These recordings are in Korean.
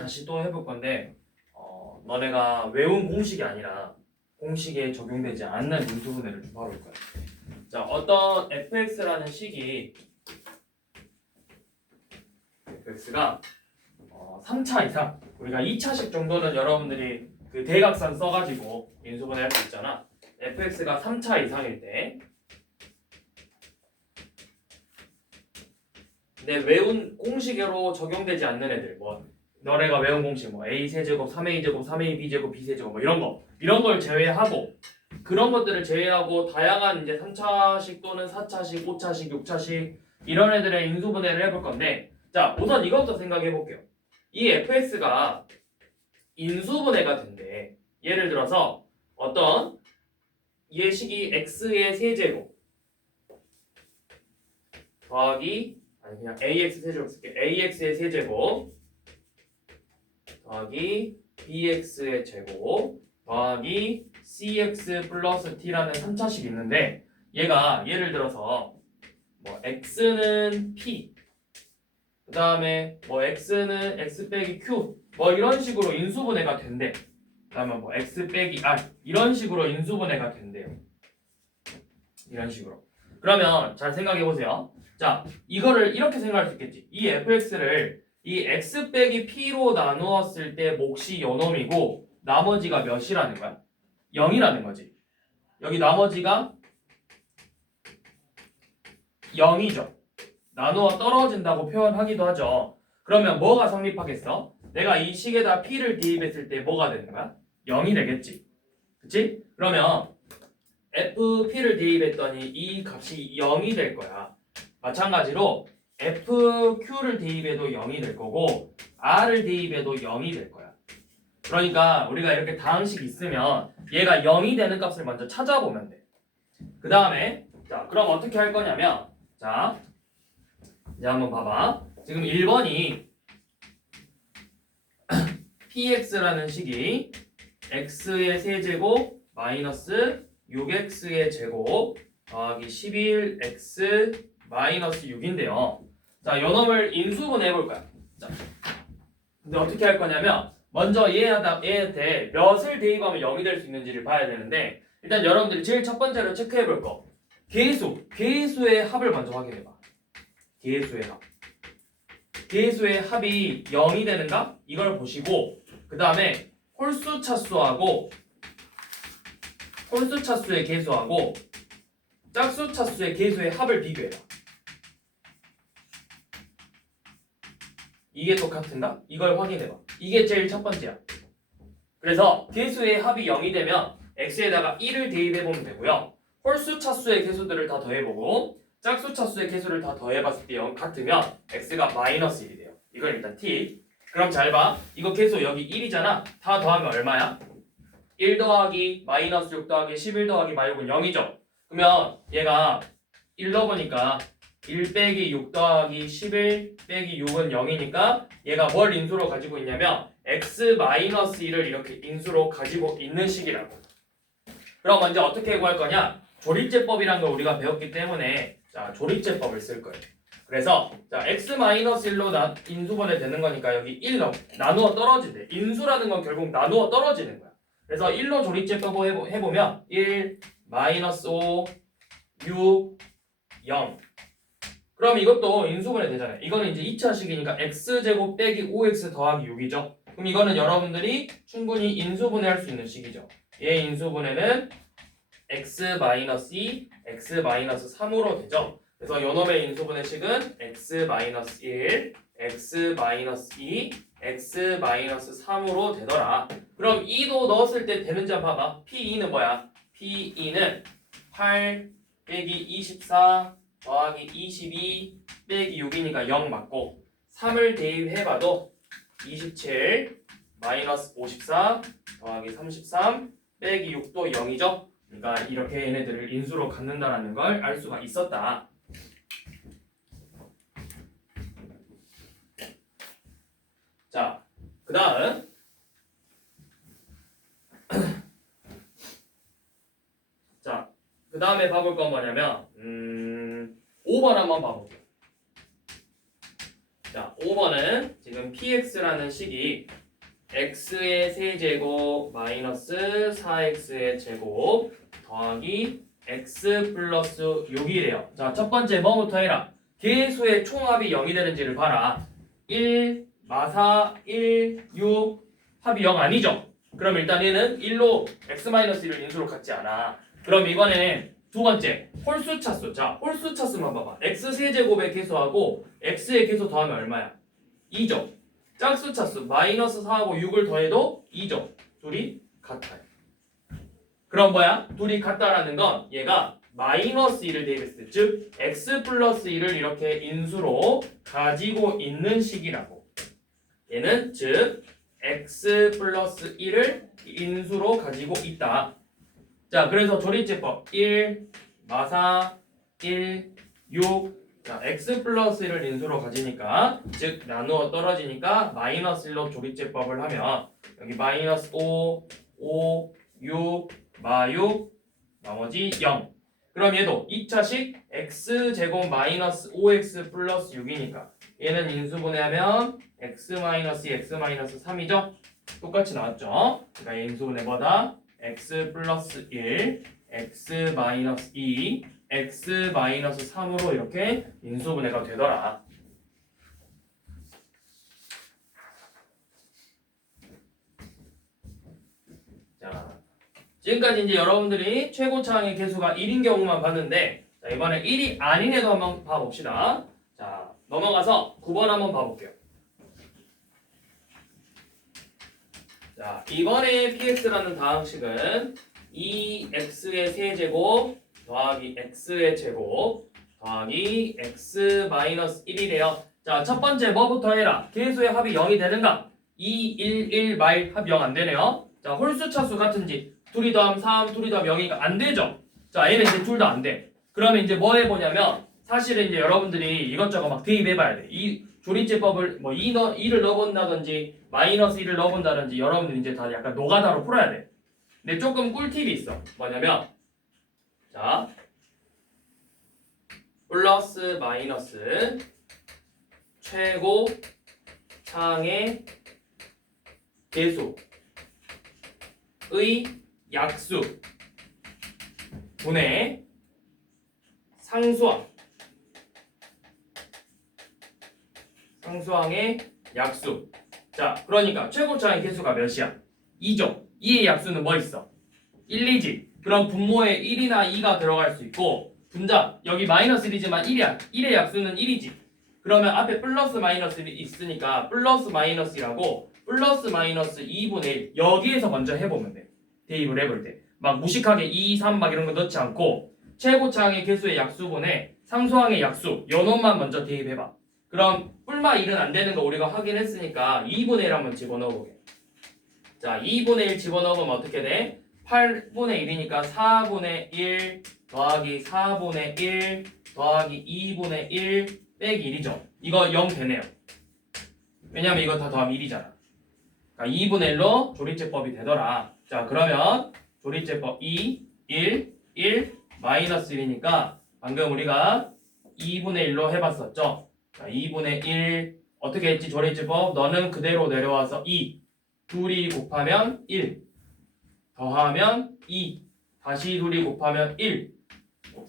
다시 또 해볼 건데 너네가 외운 공식이 아니라 공식에 적용되지 않는 인수분해를 좀 봐볼 거야. 자, 어떤 fx라는 식이 fx가 3차 이상, 우리가 2차식 정도는 여러분들이 그 대각선 써가지고 인수분해 할 수 있잖아. fx가 3차 이상일 때 근데 외운 공식으로 적용되지 않는 애들, 뭐 너네가 외운 공식 뭐 a 세제곱, 3a 제곱, 3a b 제곱, b 세제곱 뭐 이런 걸 제외하고, 그런 것들을 제외하고 다양한 이제 3차식 또는 4차식, 5차식, 6차식 이런 애들의 인수분해를 해볼 건데, 자, 우선 이것부터 생각해 볼게요. 이 fx가 인수분해가 된대. 예를 들어서 어떤 예식이 x의 세제곱 더하기, 아니 그냥 ax 세제곱 쓸게. ax의 세제곱 더하기 bx의 제곱 더하기 cx 플러스 t라는 3차식이 있는데, 얘가 예를 들어서 뭐 x는 p, 그 다음에 뭐 x는 x 빼기 q 뭐 이런 식으로 인수분해가 된대. 그 다음에 뭐 x 빼기 r 이런 식으로 인수분해가 된대요. 이런 식으로. 그러면 잘 생각해 보세요. 자, 이거를 이렇게 생각할 수 있겠지. 이 fx를 이 x 빼기 p로 나누었을 때 몫이 요놈이고 나머지가 몇이라는 거야? 0이라는 거지. 여기 나머지가 0이죠. 나누어 떨어진다고 표현하기도 하죠. 그러면 뭐가 성립하겠어? 내가 이 식에다 p를 대입했을 때 뭐가 되는 거야? 0이 되겠지. 그치? 그러면 fp를 대입했더니 이 값이 0이 될 거야. 마찬가지로 fq를 대입해도 0이 될 거고 r을 대입해도 0이 될 거야. 그러니까 우리가 이렇게 다항식 있으면 얘가 0이 되는 값을 먼저 찾아보면 돼. 그 다음에 자, 그럼 어떻게 할 거냐면, 자, 이제 한번 봐봐. 지금 1번이 px라는 식이 x의 세제곱 마이너스 6x의 제곱 더하기 11x 마이너스 6인데요. 자, 요 놈을 인수분해 해볼 거야. 자, 근데 어떻게 할 거냐면 먼저 얘한테 몇을 대입하면 0이 될 수 있는지를 봐야 되는데, 일단 여러분들이 제일 첫 번째로 체크해 볼 거, 계수의 합을 먼저 확인해 봐. 계수의 합. 계수의 합이 0이 되는가? 이걸 보시고, 그 다음에 홀수 차수의 계수하고 짝수 차수의 계수의 합을 비교해봐. 이게 똑같은가? 이걸 확인해봐. 이게 제일 첫 번째야. 그래서 계수의 합이 0이 되면 x에다가 1을 대입해보면 되고요. 홀수 차수의 계수들을 다 더해보고 짝수 차수의 계수를 다 더해봤을 때 0 같으면 x가 마이너스 1이 돼요. 이걸 일단 t. 그럼 잘 봐. 이거 계수 여기 1이잖아. 다 더하면 얼마야? 1 더하기 마이너스 6 더하기 11 더하기 마이너스 6은 0이죠. 그러면 얘가 1 넣어보니까 1 빼기 6 더하기 11 빼기 6은 0이니까 얘가 뭘 인수로 가지고 있냐면 x 마이너스 1을 이렇게 인수로 가지고 있는 식이라고. 그럼 먼저 어떻게 구할 거냐? 조립제법이란 걸 우리가 배웠기 때문에 자, 조립제법을 쓸 거예요. 그래서 자, x 마이너스 1로 인수분해 되는 거니까 여기 1 나누어 떨어지대. 인수라는 건 결국 나누어 떨어지는 거야. 그래서 1로 조립제법 해보면 1 마이너스 5 6 0. 그럼 이것도 인수분해 되잖아요. 이거는 이제 2차식이니까 x제곱 빼기 5x 더하기 6이죠. 그럼 이거는 여러분들이 충분히 인수분해할 수 있는 식이죠. 얘 인수분해는 x-2, x-3으로 되죠. 그래서 요놈의 인수분해식은 x-1, x-2, x-3으로 되더라. 그럼 2도 넣었을 때 되는지 한번 봐봐. P2는 뭐야? P2는 8 빼기 24 더하기 22 빼기 6이니까 0 맞고, 3을 대입해봐도 27 마이너스 54 더하기 33 빼기 6도 0이죠. 그러니까 이렇게 얘네들을 인수로 갖는다는 걸 알 수가 있었다. 자, 그 다음 자, 그 다음에 봐볼 건 뭐냐면 5번 한번 봐볼게요. 자, 5번은 지금 px라는 식이 x의 세제곱 마이너스 4x의 제곱 더하기 x 플러스 6이래요. 자, 첫 번째 뭐부터 해라? 계수의 총합이 0이 되는지를 봐라. 1, 마사, 1, 6 합이 0 아니죠? 그럼 일단 얘는 1로 x-1을 인수로 갖지 않아. 그럼 이번에 두 번째 홀수 차수. 자, 홀수 차수만 봐봐. x 세제곱의 계수하고 x의 계수 더하면 얼마야? 2죠. 짝수 차수 마이너스 4하고 6을 더해도 2죠. 둘이 같아요. 그럼 뭐야? 둘이 같다라는 건 얘가 마이너스 1을 대입했을 때, 즉 x 플러스 1을 이렇게 인수로 가지고 있는 식이라고. 얘는 즉 x 플러스 1을 인수로 가지고 있다. 자, 그래서 조리제법 1, 마사, 1, 6. 자, x 플러스 1을 인수로 가지니까, 즉 나누어 떨어지니까 마이너스 1로 조리제법을 하면 여기 마이너스 5, 5, 6, 마6, 나머지 0. 그럼 얘도 2차식 x제곱 마이너스 5x 플러스 6이니까 얘는 인수분해하면 x 마이너스 2, x 마이너스 3이죠? 똑같이 나왔죠? 그러니까 얘 인수분해 뭐다? x 플러스 1, x 마이너스 2, x 마이너스 3으로 이렇게 인수분해가 되더라. 자, 지금까지 이제 여러분들이 최고차항의 계수가 1인 경우만 봤는데, 자, 이번에 1이 아닌 애도 한번 봐봅시다. 자, 넘어가서 9번 한번 봐볼게요. 자, 이번에 px라는 다항식은 2x의 세제곱 더하기 x의 제곱 더하기 x 마이너스 1이래요. 자, 첫 번째 뭐부터 해라? 계수의 합이 0이 되는가? 2, 1, 1 말 합 0 안 되네요. 자, 홀수 차수 같은지 둘이 더하면 3, 둘이 더하면 0이니까 안 되죠. 자, 얘는 이제 둘 다 안 돼. 그러면 이제 뭐 해보냐면, 사실은 이제 여러분들이 이것저것 막 대입해봐야 돼. 이 조리제법을 뭐 2를 넣어본다든지 마이너스 1을 넣어본다든지 여러분들 이제 다 약간 노가다로 풀어야 돼. 근데 조금 꿀팁이 있어. 뭐냐면, 자, 플러스 마이너스 최고 차항의 계수의 약수 분의 상수항의 약수. 자, 그러니까 최고차항의 계수가 몇이야? 2죠. 2의 약수는 뭐 있어? 1, 2지. 그럼 분모에 1이나 2가 들어갈 수 있고, 분자 여기 마이너스 1이지만 1이야. 1의 약수는 1이지. 그러면 앞에 플러스 마이너스 있으니까 플러스 마이너스라고 플러스 마이너스 2분의 1 여기에서 먼저 해보면 돼. 대입을 해볼 때. 막 무식하게 2, 3 막 이런 거 넣지 않고 최고차항의 계수의 약수분에 상수항의 약수 요 놈만 먼저 대입해봐. 그럼 뿔마 1은 안 되는 거 우리가 확인했으니까 2분의 1 한번 집어넣어보게. 자, 2분의 1 집어넣으면 어떻게 돼? 8분의 1이니까 4분의 1 더하기 4분의 1 더하기 2분의 1 빼기 1이죠. 이거 0 되네요. 왜냐면 이거 다 더하면 1이잖아. 그러니까 2분의 1로 조리제법이 되더라. 자, 그러면 조리제법 2, 1, 1, 마이너스 1이니까 방금 우리가 2분의 1로 해봤었죠. 자, 2분의 1 어떻게 했지? 조리제법 너는 그대로 내려와서 2 둘이 곱하면 1 더하면 2 다시 둘이 곱하면 1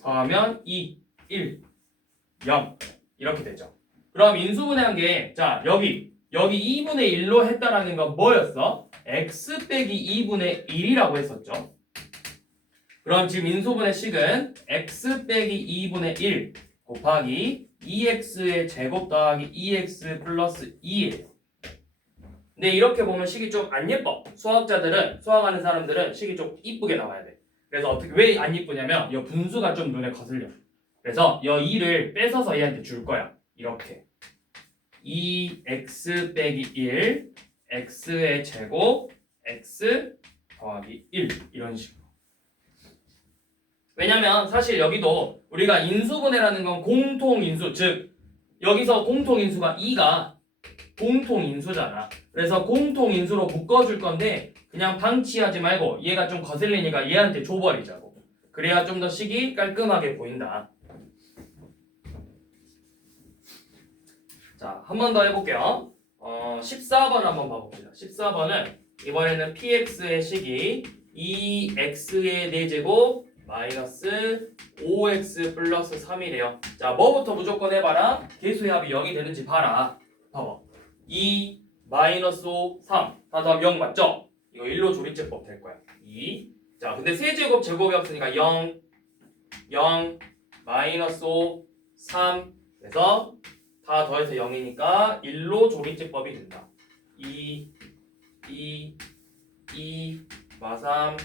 더하면 2 1 0 이렇게 되죠. 그럼 인수분해한 게 자 여기 2분의 1로 했다라는 건 뭐였어? x 빼기 2분의 1이라고 했었죠. 그럼 지금 인수분해 식은 x 빼기 2분의 1 곱하기 2x의 제곱 더하기 2x 플러스 2예요. 근데 이렇게 보면 식이 좀 안 예뻐. 수학하는 사람들은 식이 좀 이쁘게 나와야 돼. 그래서 어떻게 왜 안 이쁘냐면 이 분수가 좀 눈에 거슬려. 그래서 이 2를 뺏어서 얘한테 줄 거야. 이렇게 2x 빼기 1 x의 제곱 x 더하기 1 이런 식으로. 왜냐면 사실 여기도 우리가 인수분해라는 건 공통인수, 즉 여기서 공통인수가 2가 공통인수잖아. 그래서 공통인수로 묶어줄 건데 그냥 방치하지 말고 얘가 좀 거슬리니까 얘한테 줘버리자고. 그래야 좀 더 식이 깔끔하게 보인다. 자, 한 번 더 해볼게요. 14번 한번 봐봅시다. 14번은 이번에는 px의 식이 2x의 4제곱 마이너스 5x 플러스 3이래요. 자, 뭐부터 무조건 해봐라. 계수의 합이 0이 되는지 봐라. 봐봐. 2 마이너스 5, 3. 다 더하면 0 맞죠? 이거 1로 조리제법 될 거야. 2. 자, 근데 세제곱 제곱이 없으니까 0, 0, 마이너스 5, 3. 그래서 다 더해서 0이니까 1로 조리제법이 된다. 2, 3,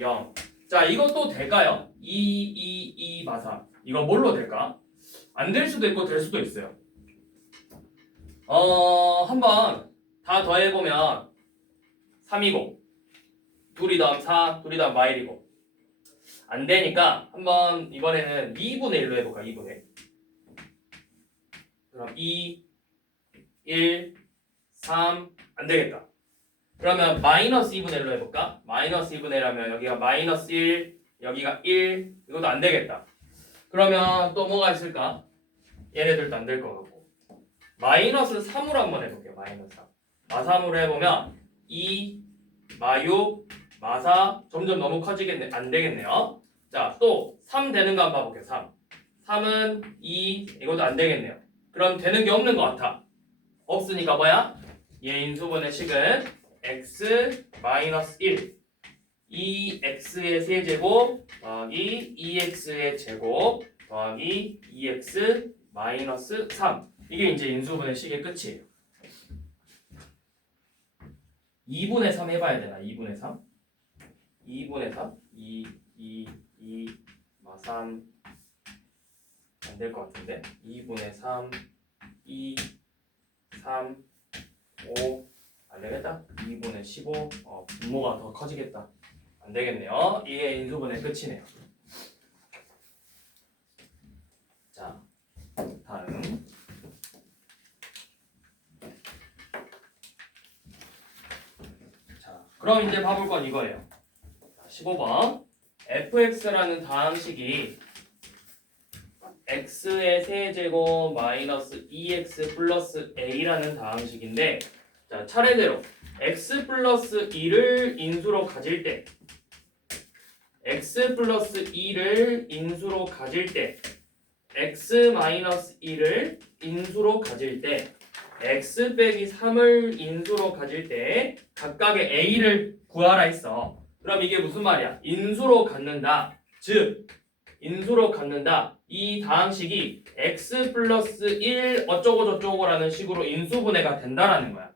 0. 자, 이것도 될까요? 2, 3. 이거 뭘로 될까? 안 될 수도 있고 될 수도 있어요. 한번 다 더해보면 3이고, 둘이 더하면 4, 둘이 더하면 마일이고. 안 되니까 한번 이번에는 2분의 1로 해볼까? 2분의 1. 그럼 2, 1, 3. 안 되겠다. 그러면 마이너스 2분의 1로 해볼까? 마이너스 2분의 1하면 여기가 마이너스 1, 여기가 1. 이것도 안 되겠다. 그러면 또 뭐가 있을까? 얘네들도 안 될 것 같고. 마이너스 3으로 한번 해볼게요. 마이너스 3. 마3으로 해보면 2, 마6, 마4. 점점 너무 커지겠네. 안 되겠네요. 자, 또 3 되는 거 한번 봐볼게요. 3. 3은 2. 이것도 안 되겠네요. 그럼 되는 게 없는 것 같아. 없으니까 뭐야? 얘 인수분해 식은 x 마이너스 1. 2x의 세제곱 더하기 2x의 제곱 더하기 2x 마이너스 3. 이게 이제 인수분해 식의 끝이에요. 2분의 3 해봐야 되나? 2분의 3? 2분의 3? 2, 마 3. 안 될 것 같은데? 2분의 3, 2, 3, 5. 안 되겠다? 2분의 15. 분모가 더 커지겠다. 안 되겠네요. 이게 인수분해 끝이네요. 자, 다음. 자, 그럼 이제 봐볼 건 이거예요. 15번. fx라는 다항식이 x의 세제곱 마이너스 2x 플러스 a라는 다항식인데, 자, 차례대로 x 플러스 2를 인수로 가질 때, x 플러스 2를 인수로 가질 때, x 마이너스 2를 인수로 가질 때, x 빼기 3을 인수로 가질 때 각각의 a를 구하라 했어. 그럼 이게 무슨 말이야? 인수로 갖는다. 즉 인수로 갖는다. 이 다항식이 x 플러스 1 어쩌고저쩌고라는 식으로 인수분해가 된다라는 거야.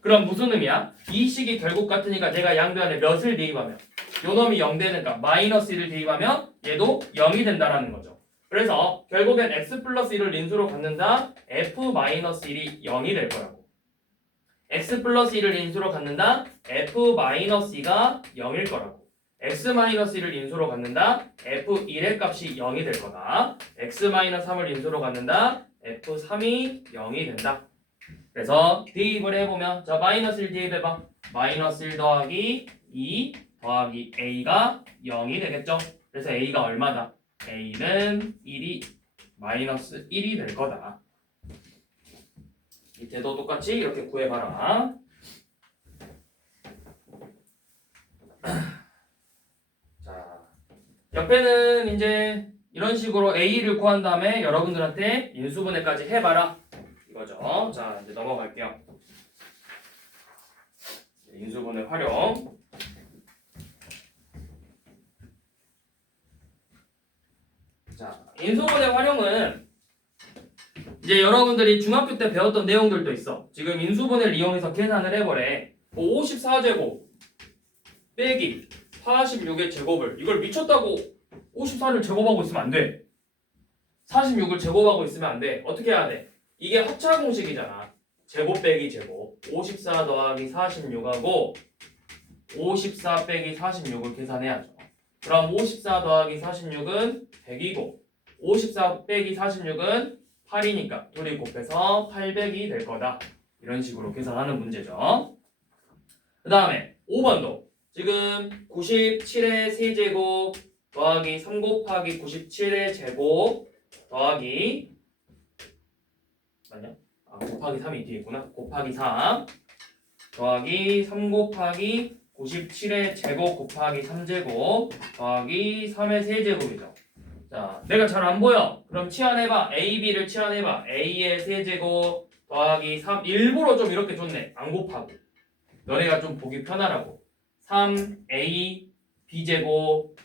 그럼 무슨 의미야? 이 식이 결국 같으니까 내가 양변에 몇을 대입하면 요 놈이 0 되니까 마이너스 1을 대입하면 얘도 0이 된다라는 거죠. 그래서 결국엔 x 플러스 1을 인수로 갖는다. f 마이너스 1이 0이 될 거라고. x 플러스 1을 인수로 갖는다. f 마이너스 2가 0일 거라고. x 마이너스 1을 인수로 갖는다. f1의 값이 0이 될 거다. x 마이너스 3을 인수로 갖는다. f3이 0이 된다. 그래서 대입을 해보면, 자, 마이너스 1 대입해봐. 마이너스 1 더하기 2 더하기 a가 0이 되겠죠. 그래서 a가 얼마다? a는 1이 마이너스 1이 될 거다. 밑에도 똑같이 이렇게 구해봐라. 자, 옆에는 이제 이런 식으로 a를 구한 다음에 여러분들한테 인수분해까지 해봐라 이거죠. 자, 이제 넘어갈게요. 인수분해 활용. 자, 인수분해 활용은 이제 여러분들이 중학교 때 배웠던 내용들도 있어. 지금 인수분해를 이용해서 계산을 해보래. 54제곱 빼기 46의 제곱을, 이걸 미쳤다고 54를 제곱하고 있으면 안 돼. 46을 제곱하고 있으면 안 돼. 어떻게 해야 돼? 이게 합차 공식이잖아. 제곱 빼기 제곱. 54 더하기 46하고 54 빼기 46을 계산해야죠. 그럼 54 더하기 46은 100이고 54 빼기 46은 8이니까 둘이 곱해서 800이 될 거다. 이런 식으로 계산하는 문제죠. 그 다음에 5번도 지금 97의 세제곱 더하기 3 곱하기 97의 제곱 더하기 맞냐? 아, 곱하기 3이 뒤에 있구나. 곱하기 3 더하기 3 곱하기 97의 제곱 곱하기 3제곱 더하기 3의 세제곱이죠. 자, 내가 잘 안 보여. 그럼 치환해봐. A, B를 치환해봐. A의 세제곱 더하기 3. 일부러 좀 이렇게 줬네. 안 곱하고. 너네가 좀 보기 편하라고. 3A B제곱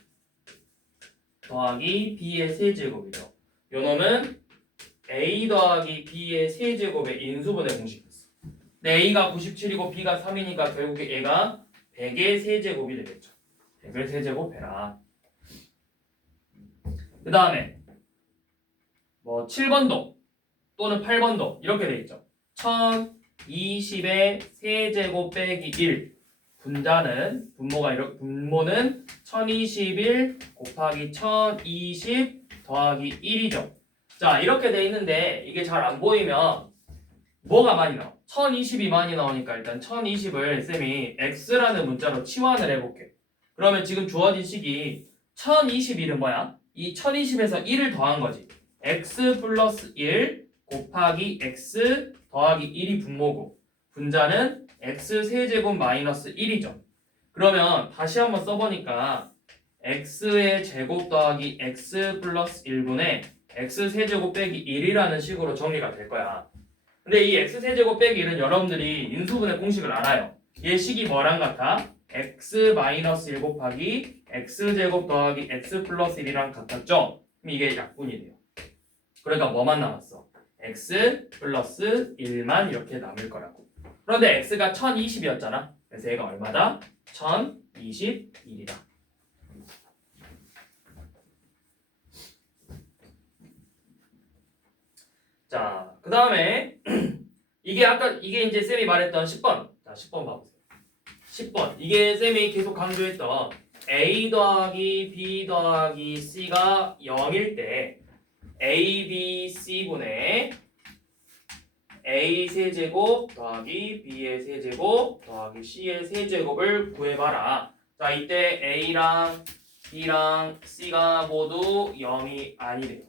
더하기 B의 세제곱이죠. 요 놈은 A 더하기 B의 세제곱의 인수분해 공식이었어. 근데 A가 97이고 B가 3이니까 결국에 얘가 100의 세제곱이 되겠죠. 100을 세제곱해라. 그 다음에 뭐 7번도 또는 8번도 이렇게 돼 있죠. 1020의 세제곱 빼기 1 분자는 분모는 1021 곱하기 1020 더하기 1이죠. 자, 이렇게 돼 있는데 이게 잘 안 보이면 뭐가 많이 나와? 1020이 많이 나오니까 일단 1020을 쌤이 x라는 문자로 치환을 해볼게. 그러면 지금 주어진 식이 1021은 뭐야? 이 1020에서 1을 더한 거지. x 플러스 1 곱하기 x 더하기 1이 분모고 분자는 x 세제곱 마이너스 1이죠. 그러면 다시 한번 써보니까 x의 제곱 더하기 x 플러스 1분의 x 세제곱 빼기 1이라는 식으로 정리가 될 거야. 근데 이 x 세제곱 빼기 1은 여러분들이 인수분해 공식을 알아요. 얘 식이 뭐랑 같아? x 마이너스 1 곱하기 x 제곱 더하기 x 플러스 1이랑 같았죠? 그럼 이게 약분이 돼요. 그러니까 뭐만 남았어? x 플러스 1만 이렇게 남을 거라고. 그런데 x가 1020이었잖아. 그래서 얘가 얼마다? 1021이다. 자, 그 다음에 이게 이제 쌤이 말했던 10번. 자, 10번 봐보세요. 10번. 이게 쌤이 계속 강조했던 A 더하기 B 더하기 C가 0일 때 A, B, C분의 A 세제곱 더하기 B의 세제곱 더하기 C의 세제곱을 구해봐라. 자, 이때 A랑 B랑 C가 모두 0이 아니래요.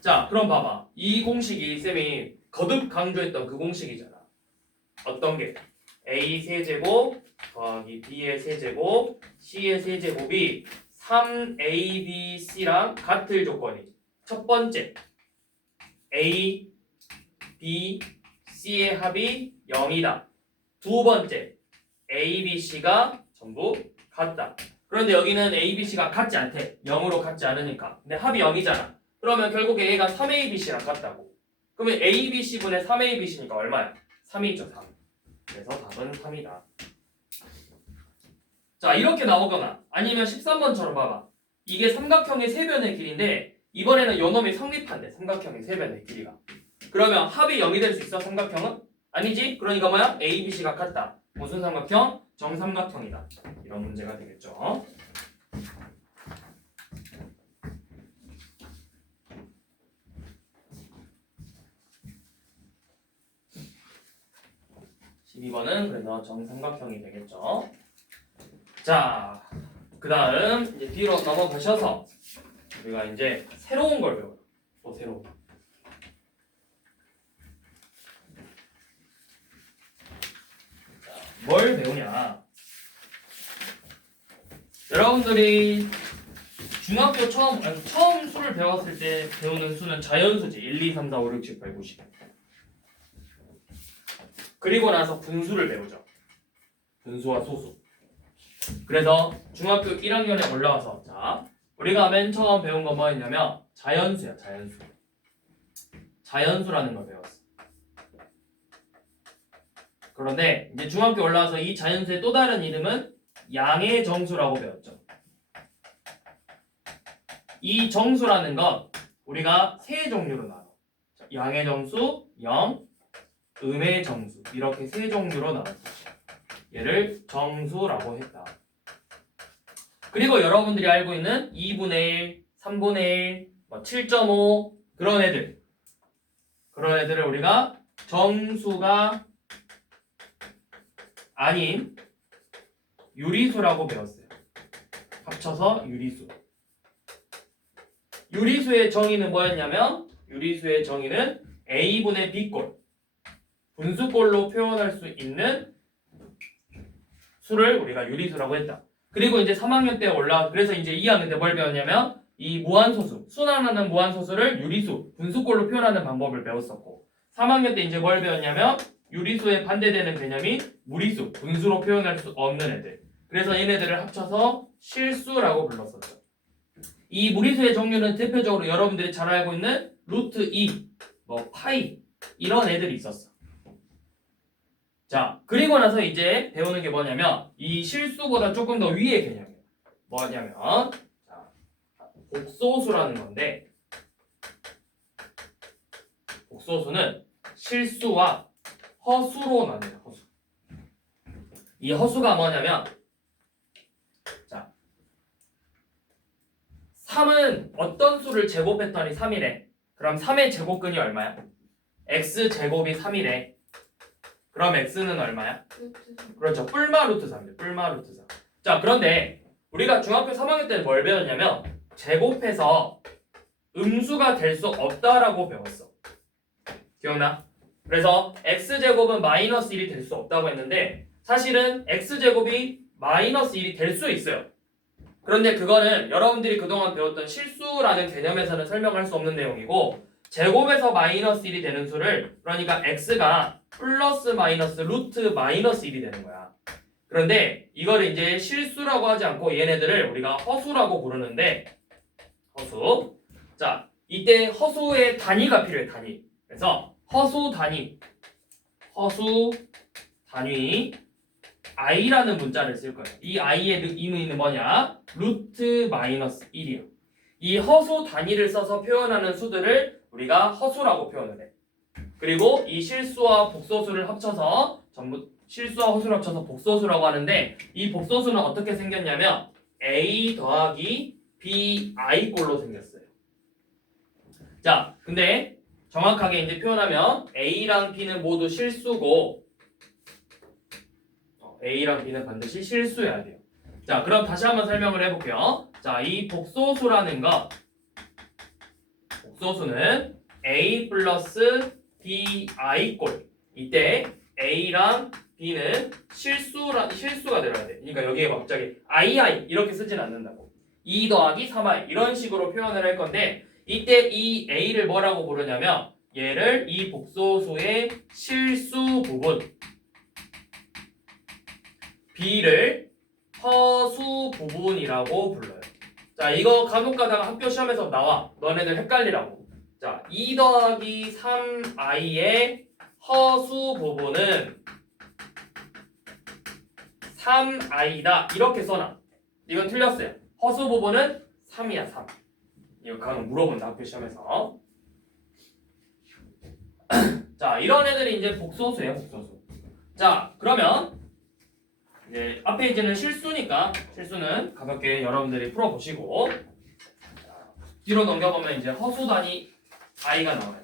자, 그럼 봐봐. 이 공식이 쌤이 거듭 강조했던 그 공식이잖아. 어떤 게? A 세제곱 더하기 B의 세제곱 C의 세제곱이 3ABC랑 같을 조건이지. 첫 번째, A, B, C의 합이 0이다. 두 번째, A, B, C가 전부 같다. 그런데 여기는 A, B, C가 같지 않대. 0으로 같지 않으니까. 근데 합이 0이잖아. 그러면 결국에 A가 3ABC랑 같다고. 그러면 ABC분의 3ABC니까 얼마야? 3이죠, 3. 그래서 답은 3이다. 자, 이렇게 나오거나 아니면 13번처럼 봐봐. 이게 삼각형의 세변의 길인데 이번에는 요놈이 성립한대. 삼각형의 세변의 길이가. 그러면 합이 0이 될 수 있어? 삼각형은? 아니지? 그러니까 뭐야? ABC가 같다. 무슨 삼각형? 정삼각형이다. 이런 문제가 되겠죠. (12번은) 그래서 정삼각형이 되겠죠. 자, 그 다음 이제 뒤로 넘어가셔서 우리가 이제 새로운 걸 배워요. 또 새로운. 자, 뭘 배우냐? 여러분들이 중학교 처음 수를 배웠을 때 배우는 수는 자연수지. 1, 2, 3, 4, 5, 6, 7, 8, 9, 10. 그리고 나서 분수를 배우죠. 분수와 소수. 그래서 중학교 1학년에 올라와서 자, 우리가 맨 처음 배운 건 뭐였냐면 자연수야, 자연수. 자연수라는 걸 배웠어. 그런데 이제 중학교 올라와서 이 자연수의 또 다른 이름은 양의 정수라고 배웠죠. 이 정수라는 건 우리가 세 종류로 나눠. 양의 정수, 영, 음의 정수 이렇게 세 종류로 나눴어. 얘를 정수라고 했다. 그리고 여러분들이 알고 있는 2분의 1, 3분의 1, 7.5 그런 애들을 우리가 정수가 아닌 유리수라고 배웠어요. 합쳐서 유리수. 유리수의 정의는 뭐였냐면 유리수의 정의는 A분의 B꼴 분수꼴로 표현할 수 있는 수를 우리가 유리수라고 했다. 그리고 이제 3학년 때 그래서 이제 2학년 때 뭘 배웠냐면 이 무한소수, 순환하는 무한소수를 유리수, 분수꼴로 표현하는 방법을 배웠었고 3학년 때 이제 뭘 배웠냐면 유리수에 반대되는 개념이 무리수, 분수로 표현할 수 없는 애들. 그래서 얘네들을 합쳐서 실수라고 불렀었죠. 이 무리수의 종류는 대표적으로 여러분들이 잘 알고 있는 루트 2, 뭐 파이 이런 애들이 있었어. 자, 그리고 나서 이제 배우는 게 뭐냐면 이 실수보다 조금 더 위의 개념이에요. 뭐냐면 자, 복소수라는 건데 복소수는 실수와 허수로 나뉘어요. 허수. 이 허수가 뭐냐면 자 3은 어떤 수를 제곱했더니 3이래. 그럼 3의 제곱근이 얼마야? x제곱이 3이래. 그럼 x는 얼마야? 그렇죠. 뿔마 루트 3이죠. 뿔마 루트 3. 자, 그런데 우리가 중학교 3학년 때 뭘 배웠냐면 제곱해서 음수가 될 수 없다라고 배웠어. 기억나? 그래서 x제곱은 마이너스 1이 될 수 없다고 했는데 사실은 x제곱이 마이너스 1이 될 수 있어요. 그런데 그거는 여러분들이 그동안 배웠던 실수라는 개념에서는 설명할 수 없는 내용이고 제곱에서 마이너스 1이 되는 수를 그러니까 x가 플러스 마이너스 루트 마이너스 1이 되는 거야. 그런데 이거를 이제 실수라고 하지 않고 얘네들을 우리가 허수라고 부르는데 허수. 자, 이때 허수의 단위가 필요해. 단위. 그래서 허수 단위 i라는 문자를 쓸 거예요. 이 i의 의미는 뭐냐? 루트 마이너스 1이요. 이 허수 단위를 써서 표현하는 수들을 우리가 허수라고 표현을 해. 그리고 이 실수와 복소수를 합쳐서 전부 실수와 허수를 합쳐서 복소수라고 하는데 이 복소수는 어떻게 생겼냐면 a 더하기 bi 꼴로 생겼어요. 자, 근데 정확하게 이제 표현하면 a랑 b는 모두 실수고 a랑 b는 반드시 실수여야 돼요. 자, 그럼 다시 한번 설명을 해볼게요. 자, 이 복소수라는 거 복소수는 a 플러스 bi 꼴. 이때 a랑 b는 실수가 되어야 돼. 그러니까 여기에 갑자기 i 이렇게 쓰진 않는다고. 2 더하기 3i 이런 식으로 표현을 할 건데 이때 이 a를 뭐라고 부르냐면 얘를 이 복소수의 실수 부분 b를 허수 부분이라고 불러요. 자, 이거 간혹 가다가 학교 시험에서 나와. 너네들 헷갈리라고. 자, 2 더하기 3i의 허수 부분은 3i다. 이렇게 써놔. 이건 틀렸어요. 허수 부분은 3이야, 3. 이거 간혹 물어본다, 학교 시험에서. 자, 이런 애들이 이제 복소수예요, 복소수. 자, 그러면 이제 앞에 이제는 실수니까 실수는 가볍게 여러분들이 풀어보시고 뒤로 넘겨보면 이제 허수 단위 i가 나와요.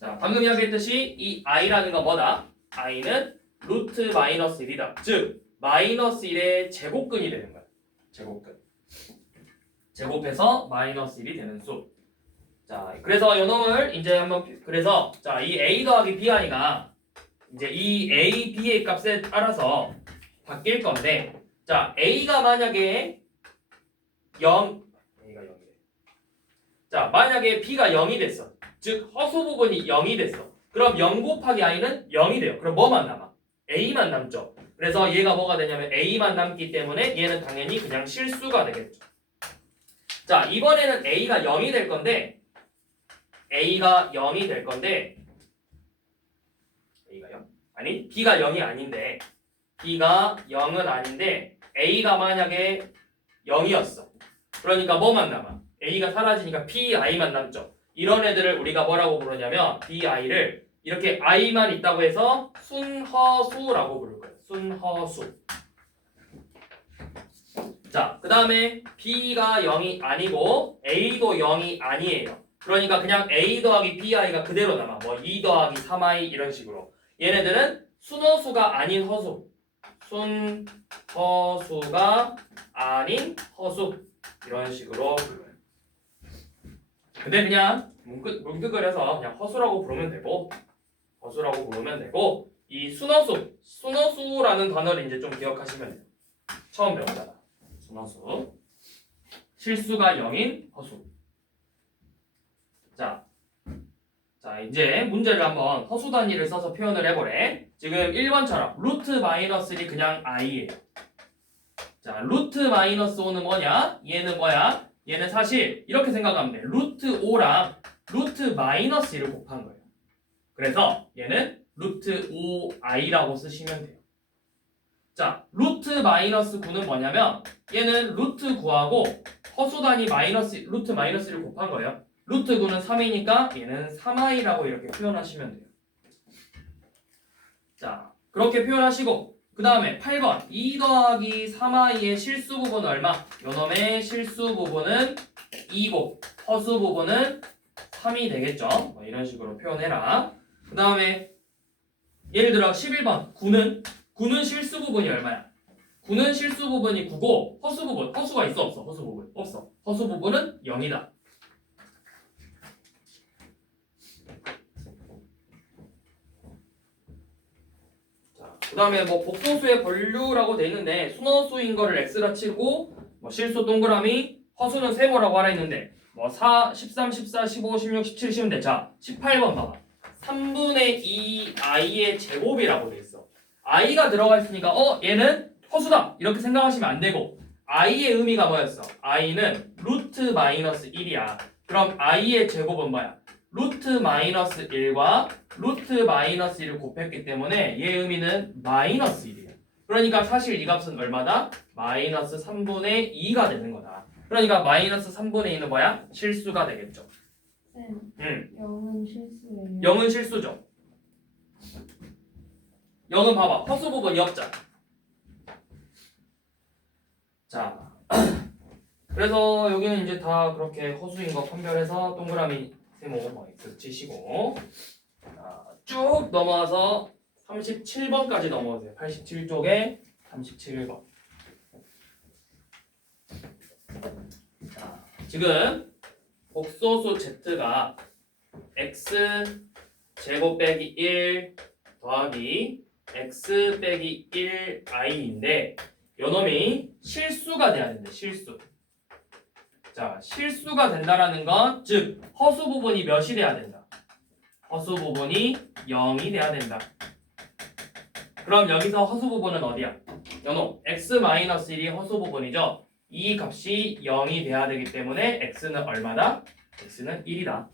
자, 방금 이야기했듯이 이 i라는 건 뭐다? i는 루트 마이너스 1이다. 즉 마이너스 1의 제곱근이 되는 거야. 제곱근. 제곱해서 마이너스 1이 되는 수. 자, 그래서 요놈을 이제 한번 그래서 자, 이 a 더하기 b i가 이제 이 a, b의 값에 따라서 바뀔 건데 자, a가 만약에 0 a가 0이래. 자, 만약에 b가 0이 됐어. 즉 허수 부분이 0이 됐어. 그럼 0 곱하기 i는 0이 돼요. 그럼 뭐만 남아? a만 남죠. 그래서 얘가 뭐가 되냐면 a만 남기 때문에 얘는 당연히 그냥 실수가 되겠죠. 자, 이번에는 a가 0이 될 건데 a가 0이 될 건데 a가 0? 아니, b가 0이 아닌데 b가 0은 아닌데 a가 만약에 0이었어. 그러니까 뭐만 남아? a가 사라지니까 bi만 남죠. 이런 애들을 우리가 뭐라고 부르냐면 bi를 이렇게 i만 있다고 해서 순허수라고 부를 거예요. 순허수. 자, 그 다음에 b가 0이 아니고 a도 0이 아니에요. 그러니까 그냥 a 더하기 bi가 그대로 남아. 뭐 2 더하기 3i 이런 식으로. 얘네들은 순허수가 아닌 허수. 순허수가 아닌 허수. 이런 식으로 불러요. 근데 그냥 뭉뚱그려서 그냥 허수라고 부르면 되고 이 순허수라는 단어를 이제 좀 기억하시면 돼요. 처음 배웠잖아. 순허수. 실수가 0인 허수. 자, 이제 문제를 한번 허수 단위를 써서 표현을 해보래. 지금 1번처럼 루트 마이너스 1이 그냥 i예요. 자, 루트 마이너스 5는 뭐냐? 얘는 뭐야? 얘는 사실 이렇게 생각하면 돼. 루트 5랑 루트 마이너스 1을 곱한 거예요. 그래서 얘는 루트 5i라고 쓰시면 돼요. 자, 루트 마이너스 9는 뭐냐면 얘는 루트 9하고 허수 단위 루트 마이너스 1을 곱한 거예요. 루트 9는 3이니까 얘는 3i라고 이렇게 표현하시면 돼요. 자, 그렇게 표현하시고 그 다음에 8번 2 더하기 3i의 실수 부분은 얼마? 요놈의 실수 부분은 2고 허수 부분은 3이 되겠죠? 뭐 이런 식으로 표현해라. 그 다음에 예를 들어 11번 9는 실수 부분이 얼마야? 9는 실수 부분이 9고 허수가 있어 없어? 허수 부분 없어. 허수 부분은 0이다. 그 다음에 뭐 복소수의 분류라고 돼 있는데 순허수인 거를 x라 치고 뭐 실수 동그라미 허수는 세모라고 하라 했는데 뭐 4, 13, 14, 15, 16, 17 쉬면 돼. 자 18번 봐봐. 3분의 2 i의 제곱이라고 돼 있어. i가 들어가 있으니까 얘는 허수다 이렇게 생각하시면 안 되고 i의 의미가 뭐였어? i는 루트 마이너스 1이야. 그럼 i의 제곱은 뭐야? 루트 마이너스 1과 루트 마이너스 1을 곱했기 때문에 얘의 의미는 마이너스 1이에요. 그러니까 사실 이 값은 얼마다? 마이너스 3분의 2가 되는 거다. 그러니까 마이너스 3분의 2는 뭐야? 실수가 되겠죠. 쌤, 응. 0은 실수예요. 0은 실수죠. 0은 봐봐. 허수 부분이 없잖아. 자, 그래서 여기는 이제 다 그렇게 허수인 거 판별해서 동그라미 세모 뭐 X 치시고 쭉 넘어와서 37번까지 넘어오세요. 87쪽에 37번. 자, 지금 복소수 Z가 X 제곱 빼기 1 더하기 X 빼기 1i인데 요놈이 실수가 돼야 된대. 실수. 자, 실수가 된다라는 건 즉 허수 부분이 몇이 돼야 된다. 허수 부분이 0이 돼야 된다. 그럼 여기서 허수 부분은 어디야? 연호 x-1이 허수 부분이죠. 이 값이 0이 돼야 되기 때문에 x는 얼마다? x는 1이다.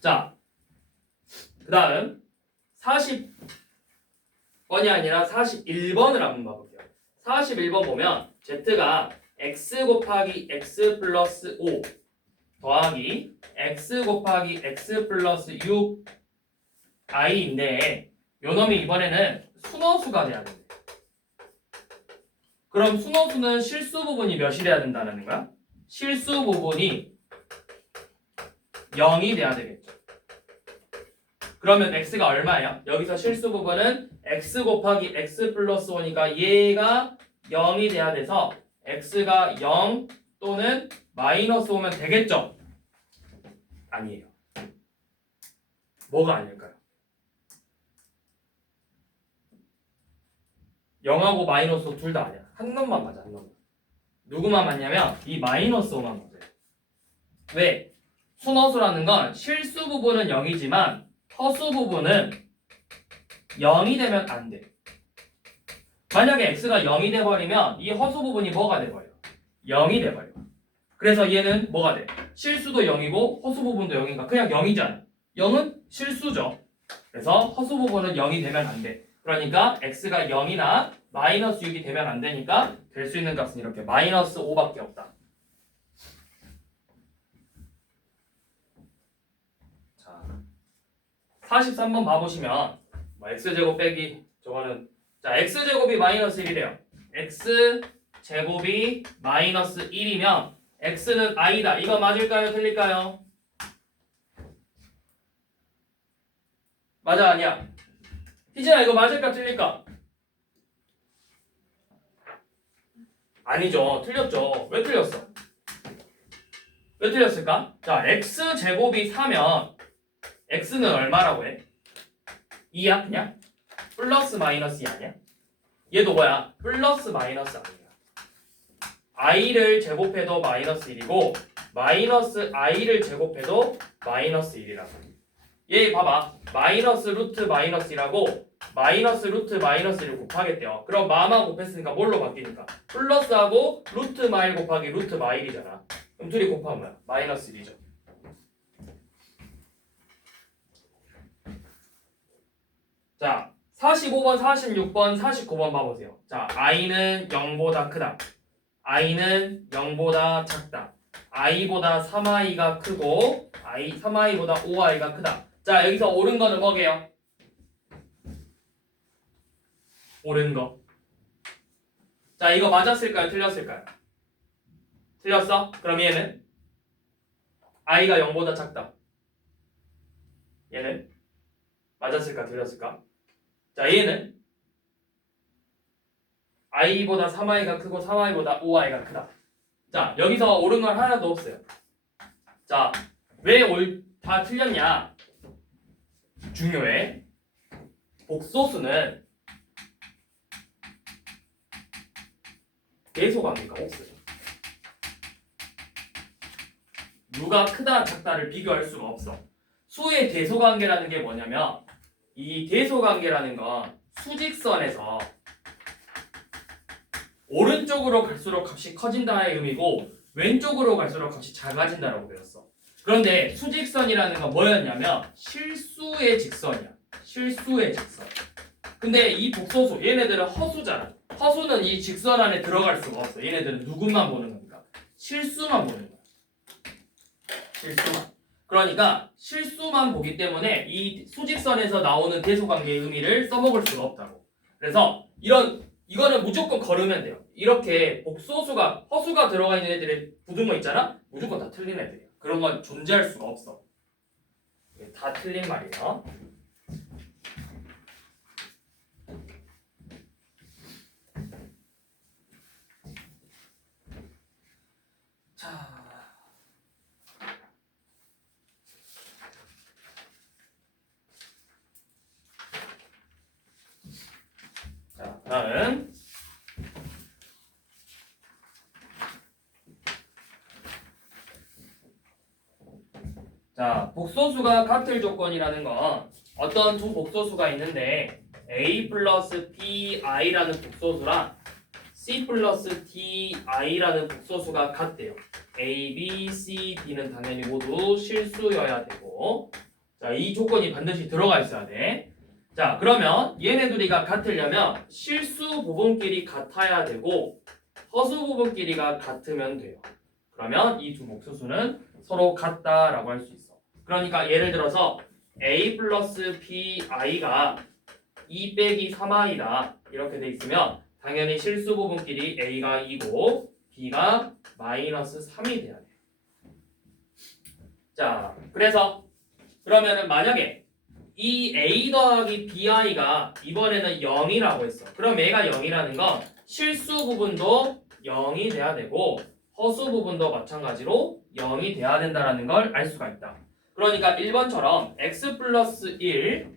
자, 그 다음 40번이 아니라 41번을 한번 봐볼게요. 41번 보면 z가 x 곱하기 x 플러스 5 더하기 x 곱하기 x 플러스 6i인데 요놈이 이번에는 순허수가 돼야 된대. 그럼 순허수는 실수 부분이 몇이 돼야 된다는 거야? 실수 부분이 0이 돼야 되겠죠. 그러면 x가 얼마예요? 여기서 실수 부분은 x 곱하기 x 플러스 5니까 얘가 0이 돼야 돼서 x가 0 또는 마이너스 5면 되겠죠? 아니에요. 뭐가 아닐까요? 0하고 마이너스 5 둘 다 아니야. 한 놈만 맞아. 한 놈만. 누구만 맞냐면 이 마이너스 5만 맞아요. 왜? 순허수라는 건 실수 부분은 0이지만 허수 부분은 0이 되면 안 돼. 만약에 x가 0이 돼버리면 이 허수 부분이 뭐가 돼버려? 0이 돼버려. 그래서 얘는 뭐가 돼? 실수도 0이고 허수 부분도 0인가? 그냥 0이잖아. 0은 실수죠. 그래서 허수 부분은 0이 되면 안 돼. 그러니까 x가 0이나 마이너스 6이 되면 안 되니까 될 수 있는 값은 이렇게 마이너스 5밖에 없다. 자, 43번 봐보시면 뭐 x제곱 빼기 저거는 자 x제곱이 마이너스 1이래요. x제곱이 마이너스 1이면 x는 i다. 이거 맞을까요? 틀릴까요? 맞아 아니야? 희진아 이거 맞을까 틀릴까? 아니죠. 틀렸죠. 왜 틀렸어? 왜 틀렸을까? 자, x제곱이 4면 x는 얼마라고 해? 2야 그냥? 플러스 마이너스 2 아니야? 얘도 뭐야? 플러스 마이너스 아니야. i를 제곱해도 마이너스 1이고 마이너스 i를 제곱해도 마이너스 1이라고. 얘 봐봐. 마이너스 루트 마이너스 1하고 마이너스 루트 마이너스 1을 곱하겠대요. 그럼 마마 곱했으니까 뭘로 바뀌니까? 플러스하고 루트 마일 곱하기 루트 마일이잖아. 그럼 둘이 곱하면 뭐야? 마이너스 1이죠. 자, 45번, 46번, 49번 봐보세요. 자, i는 0보다 크다. i는 0보다 작다. i보다 3i가 크고 3i보다 5i가 크다. 자, 여기서 옳은 거는 뭐게요? 옳은 거. 자, 이거 맞았을까요? 틀렸을까요? 틀렸어? 그럼 얘는? i가 0보다 작다. 얘는? 맞았을까? 틀렸을까? 자, 얘는? i보다 3i가 크고 3i보다 5i가 크다. 자, 여기서 옳은 건 하나도 없어요. 자, 왜 다 틀렸냐? 중요해. 복소수는 계소관계가 없어요. 누가 크다 작다를 비교할 수가 없어. 수의 대소관계라는 게 뭐냐면 이 대소관계라는 건 수직선에서 오른쪽으로 갈수록 값이 커진다의 의미고 왼쪽으로 갈수록 값이 작아진다라고 배웠어. 그런데 수직선이라는 건 뭐였냐면 실수의 직선이야. 실수의 직선. 근데 이 복소수 얘네들은 허수잖아. 허수는 이 직선 안에 들어갈 수가 없어. 얘네들은 누구만 보는 겁니까? 실수만 보는 거야. 실수만. 그러니까 실수만 보기 때문에 이 수직선에서 나오는 대소관계의 의미를 써먹을 수가 없다고. 그래서 이거는 무조건 걸으면 돼요. 이렇게 복소수가 허수가 들어가 있는 애들의 부등호 있잖아? 무조건 다 틀린 애들이야. 그런 건 존재할 수가 없어. 다 틀린 말이에요. 자, 다음 자, 복소수가 같을 조건이라는 건 어떤 두 복소수가 있는데 a 플러스 bi라는 복소수랑 c 플러스 di라는 복소수가 같대요. a, b, c, d는 당연히 모두 실수여야 되고 자, 이 조건이 반드시 들어가 있어야 돼. 자, 그러면 얘네 둘이가 같으려면 실수 부분끼리 같아야 되고 허수 부분끼리가 같으면 돼요. 그러면 이 두 복소수는 서로 같다라고 할 수 있어. 그러니까 예를 들어서 a 플러스 bi가 2 빼기 3i다 이렇게 돼 있으면 당연히 실수 부분끼리 a가 2고 b가 마이너스 3이 돼야 돼. 자, 그래서 그러면은 만약에 이 a 더하기 bi가 이번에는 0이라고 했어. 그럼 얘가 0이라는 건 실수 부분도 0이 돼야 되고 허수 부분도 마찬가지로 0이 돼야 된다는 걸 알 수가 있다. 그러니까 1번처럼 x 플러스 1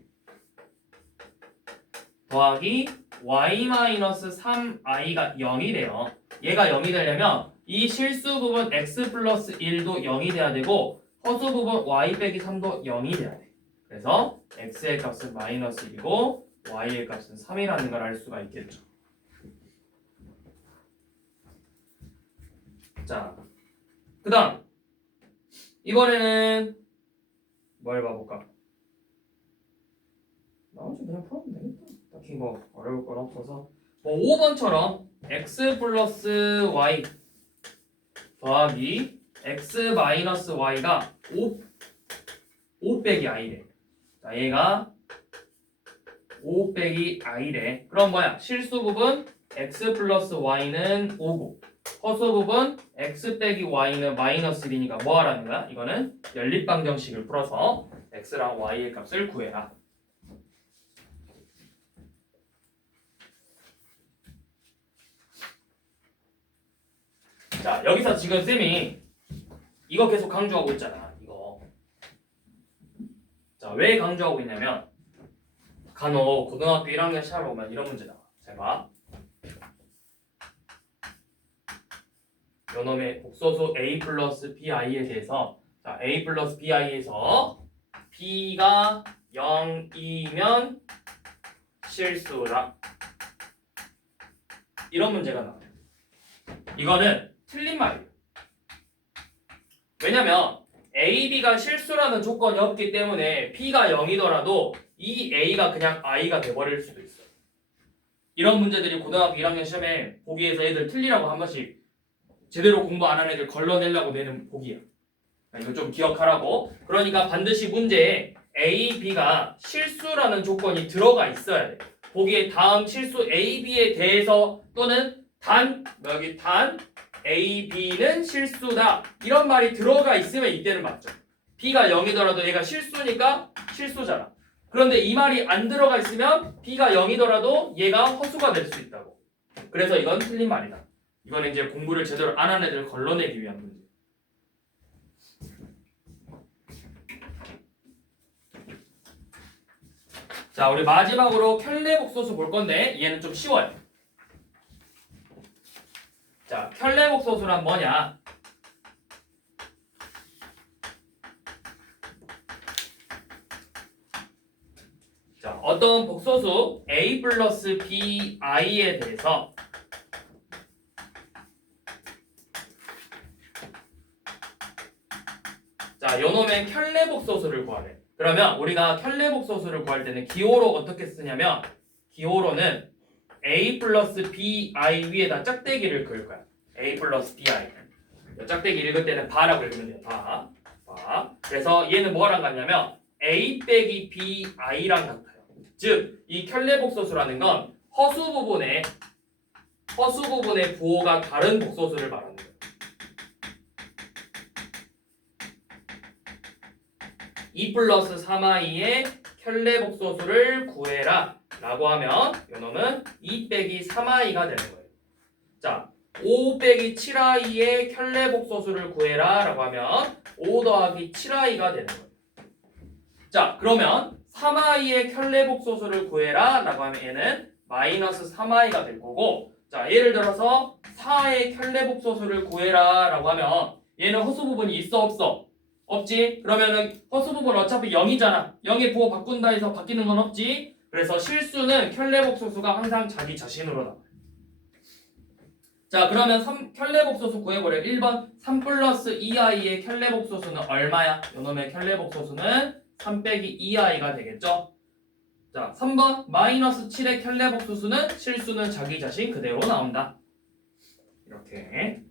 더하기 y 마이너스 3i가 0이 돼요. 얘가 0이 되려면 이 실수 부분 x 플러스 1도 0이 돼야 되고 허수 부분 y 빼기 3도 0이 돼야 돼. 그래서 x의 값은 마이너스 1이고 y의 값은 3이라는 걸 알 수가 있겠죠. 자, 그 다음 이번에는 뭘 봐볼까? 나머지 그냥 풀어도 되겠다. 딱히 뭐 어려울 건 없어서 뭐 5번처럼 x 플러스 y 더하기 x 마이너스 y가 5 빼기 i래. 자, 얘가 5 빼기 i래. 그럼 뭐야? 실수 부분 x 플러스 y는 5고 허수 부분 x 빼기 y는 마이너스 1이니까 뭐 하라는 거야? 이거는 연립방정식을 풀어서 x랑 y의 값을 구해라. 자, 여기서 지금 쌤이 이거 계속 강조하고 있잖아. 이거. 자, 왜 강조하고 있냐면 간혹 고등학교 1학년 시험을 보면 이런 문제 나와. 잘 봐. 요놈의 복소수 a 플러스 bi에 대해서 자, a 플러스 bi에서 b가 0이면 실수라. 이런 문제가 나와요. 이거는 틀린 말이에요. 왜냐면 a, b가 실수라는 조건이 없기 때문에 b가 0이더라도 이 a가 그냥 i가 돼버릴 수도 있어요. 이런 문제들이 고등학교 1학년 시험에 보기에서 애들 틀리라고 한 번씩 제대로 공부 안 한 애들 걸러내려고 내는 보기야. 이거 좀 기억하라고. 그러니까 반드시 문제에 A, B가 실수라는 조건이 들어가 있어야 돼. 보기에 다음 실수 A, B에 대해서 또는 여기 단 A, B는 실수다. 이런 말이 들어가 있으면 이때는 맞죠. B가 0이더라도 얘가 실수니까 실수잖아. 그런데 이 말이 안 들어가 있으면 B가 0이더라도 얘가 허수가 될 수 있다고. 그래서 이건 틀린 말이다. 이거는 이제 공부를 제대로 안 한 애들 걸러내기 위한 문제. 자, 우리 마지막으로 켤레복소수 볼 건데 얘는 좀 쉬워요. 자, 켤레복소수란 뭐냐? 자, 어떤 복소수 a 플러스 bi에 대해서 자, 요놈의 켤레복소수를 구하래. 그러면 우리가 켤레복소수를 구할 때는 기호로 어떻게 쓰냐면 기호로는 a 플러스 bi 위에다 짝대기를 그을 거야. a 플러스 bi. 짝대기 읽을 때는 바라고 읽으면 돼요. 바. 그래서 얘는 뭐랑 같냐면 a 빼기 bi랑 같아요. 즉, 이 켤레복소수라는 건 허수 부분의 부호가 다른 복소수를 말하는 거예요. 2 플러스 3i의 켤레복소수를 구해라 라고 하면 요놈은 2 빼기 3i가 되는 거예요. 자, 5 빼기 7i의 켤레복소수를 구해라 라고 하면 5 더하기 7i가 되는 거예요. 자, 그러면 3i의 켤레복소수를 구해라 라고 하면 얘는 마이너스 3i가 될 거고, 자, 예를 들어서 4의 켤레복소수를 구해라 라고 하면 얘는 허수 부분이 있어 없어? 없지? 그러면은 허수 부분 어차피 0이잖아. 0의 부호 바꾼다 해서 바뀌는 건 없지? 그래서 실수는 켤레복소수가 항상 자기 자신으로 나와요. 자, 그러면 켤레복소수 구해보래. 1번 3 플러스 2i의 켤레복소수는 얼마야? 요놈의 켤레복소수는 3 빼기 2i가 되겠죠? 자, 3번 마이너스 7의 켤레복소수는 실수는 자기 자신 그대로 나온다. 이렇게.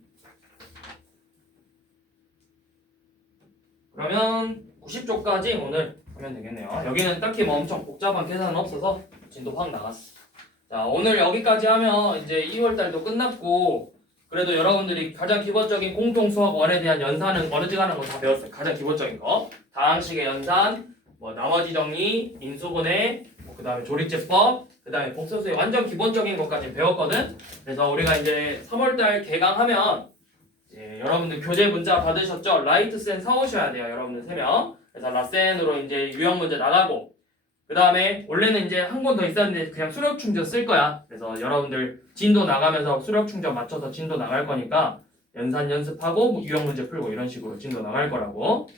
그러면 90쪽까지 오늘 하면 되겠네요. 여기는 딱히 뭐 엄청 복잡한 계산은 없어서 진도 확 나갔어. 자, 오늘 여기까지 하면 이제 2월달도 끝났고, 그래도 여러분들이 가장 기본적인 공통수학 원에 대한 연산은 어느 시간에 거 다 배웠어요. 가장 기본적인 거. 다항식의 연산, 뭐 나머지 정리, 인수분해, 그 다음에 조리제법, 그 다음에 복소수의 완전 기본적인 것까지 배웠거든. 그래서 우리가 이제 3월달 개강하면 예, 여러분들 교재 문자 받으셨죠? 라이트센 사오셔야 돼요. 여러분들 3명. 그래서 라센으로 이제 유형 문제 나가고, 그 다음에 원래는 이제 한 권 더 있었는데 그냥 수력 충전 쓸 거야. 그래서 여러분들 진도 나가면서 수력 충전 맞춰서 진도 나갈 거니까 연산 연습하고 유형 문제 풀고 이런 식으로 진도 나갈 거라고.